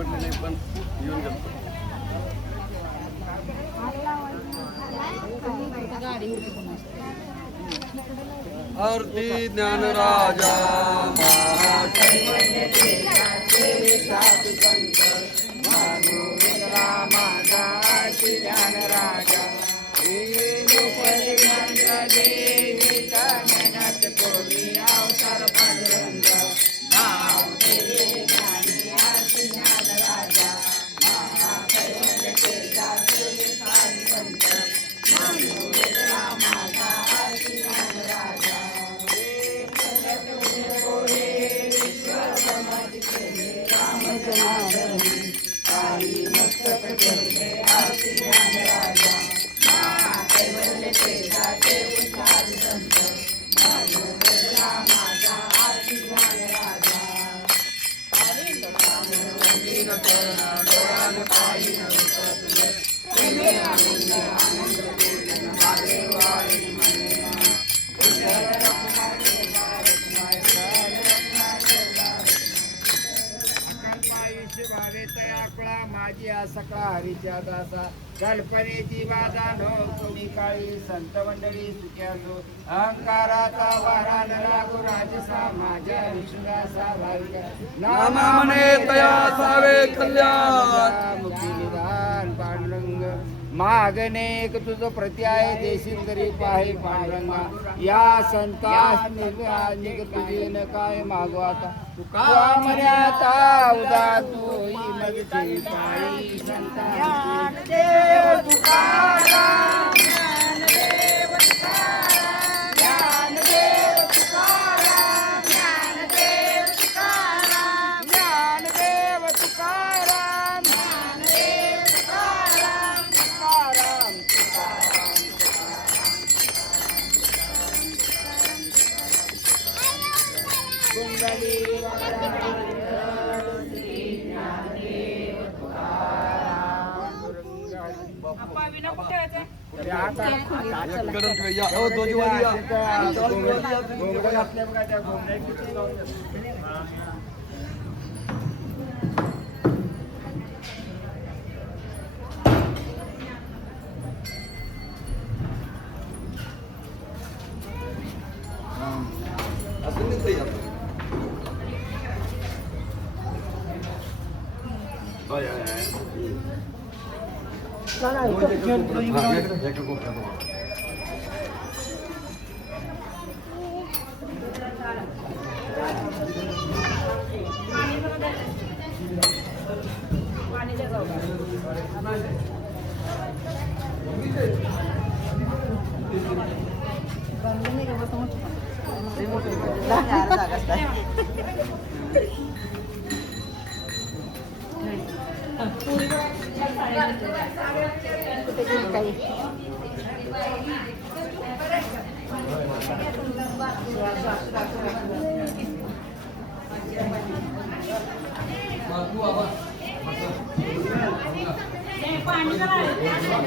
पडली नाही पण येऊन गेलो. आरती ज्ञानराजा ज्ञानराजा अवतार पांडुरंग माझी सकळा हरीच्या दासा कल्पनेची बाधा नो तुम्ही काळी संत मंडळी सुख्यासो अहंकाराचा वारा न लागू राजसा माझ्या विष्णुदासा भाविका नामा म्हणे तया सावे कल्याण मुक्ती निधान पांडुरंग मागणे तुझं प्रति आहे देशील तरी पाहे पांडुरंगा या संतास निघ तुझे न काय मागो आता तुका मर्यादा उदा तू मगते पायी संता ज्ञानदेव तुकाराम ज्ञानदेव तुकाराम ज्ञानदेव तुकाराम ज्ञानदेव तुकाराम ज्ञानदेव तुकाराम ज्ञानदेव तुकाराम तुकाराम कुंडली पाणी